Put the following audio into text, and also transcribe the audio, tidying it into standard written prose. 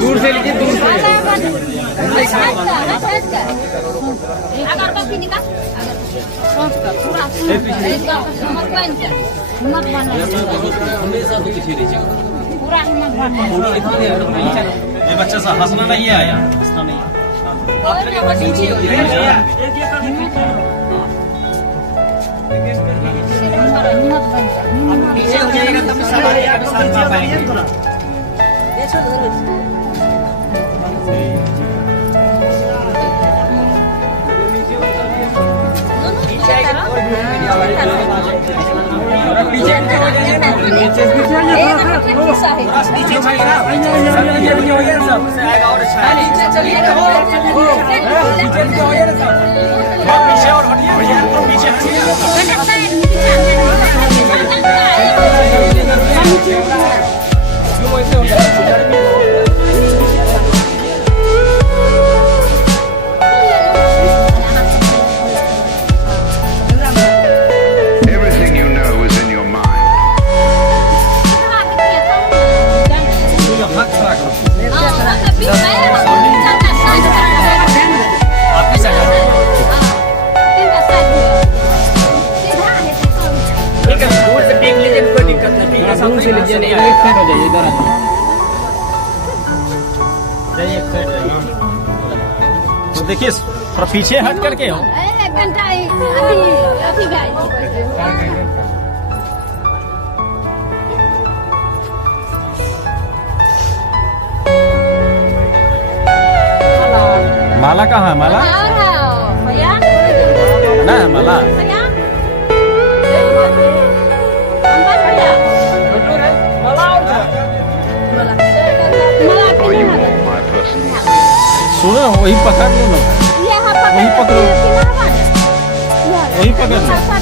दूर से लीजिए, दूर से। अगरबत्ती निकाल, पूरा ये बच्चा सा हंसना नहीं है यार, हंसना नहीं है। पीछे हो जाएगा तब सारा पाएंगे। Everything you know is in your mind. ठीक है, दूर से देख लीजिए, कोई दिक्कत नहीं। ठीक है, दूर से लीजिए, नहीं एक साइड हो जाइए, इधर जाइए, एक साइड जाइए। तो देखिए थोड़ा पीछे हट करके हो। माला कहाँ है? माला ना है माला। Or you want my personal सुनो, वही पकड़ लो ना, वही पकड़ो, वही पकड़ लो।